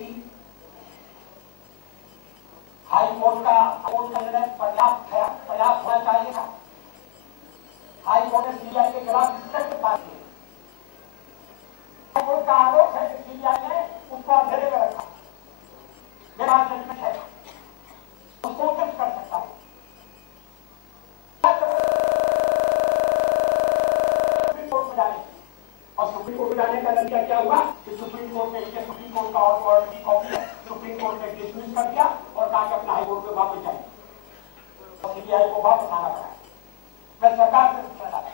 High court का निर्णय पर्याप्त होना चाहिए था। हाईकोर्ट ने सीबीआई के खिलाफ स्ट्रिक्ट बात की। हाईकोर्ट का आरोप है कि सीबीआई ने उसको अंधेरे में रखा। मेरा जजमेंट है उसको कुछ कर सकता है। सुप्रीम कोर्ट में जाने और सुप्रीम कोर्ट में जाने का नतीजा क्या हुआ कि सुप्रीम कोर्ट ने सुप्रीम कोर्ट का ऑर्डर की कॉपी है, सुप्रीम कोर्ट ने डिसमिस कर दिया और कहा कि अपना हाईकोर्ट में वापस जाए। सीबीआई को वापस आना पड़ा। मैं सरकार से पूछना चाहता हूं,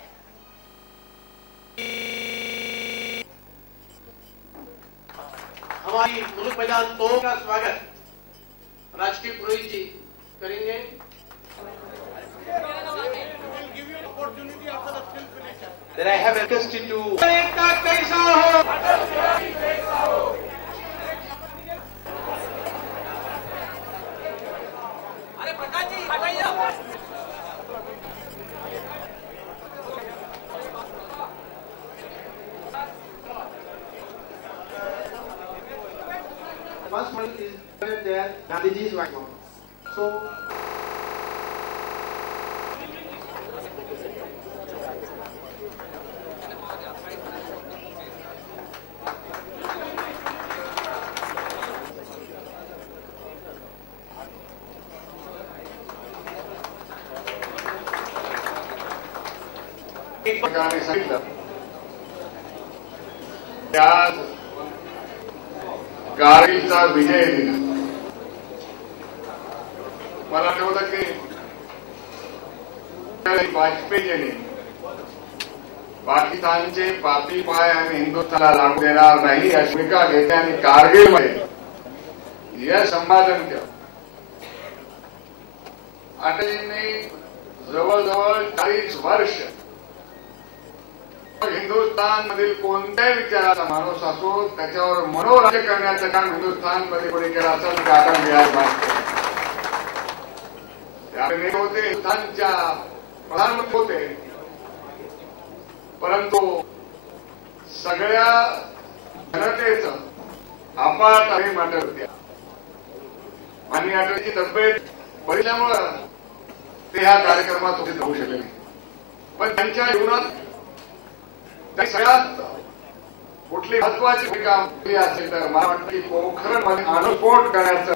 हमारी मुल्क मैदान 2 का स्वागत राष्ट्रीय पुरोहित जी करेंगे। Then I have requested to एकता कैसा हो, अरे प्रकाश जी हटाइए। First one is there Gandhiji's white one. So सरकारने सांगितलं आज कारगिलचा विजय दिन। मला आठवतं की वाजपेयींनी पाकिस्तानचे पापी पाय आम्ही हिंदुस्थानला लागू देणार नाही अशी भूमिका घेतली आणि कारगिलमध्ये हे संपादन केलं। अटलींनी जवळजवळ 40 वर्ष हिंदुस्थान मधील कोणत्याही विचाराचा माणूस असो त्याच्यावर मनोराज्य करण्याचं काम हिंदुस्थान मध्ये कोणी केलं असं आपण आज मानतो। होते हिंदुस्थानच्या प्रधानमंत्री होते, परंतु सगळ्या जनतेचं अपाट प्रेम अटल होत्या आणि अटलची तब्येत बदलल्यामुळं ते ह्या कार्यक्रमात उपस्थित होऊ शकले नाही। पण त्यांच्या जीवनात सगळ्यात कुठली महत्वाची भूमिका असेल तर मला वाटतं की पोखरणमध्ये अणुस्फोट करण्याचं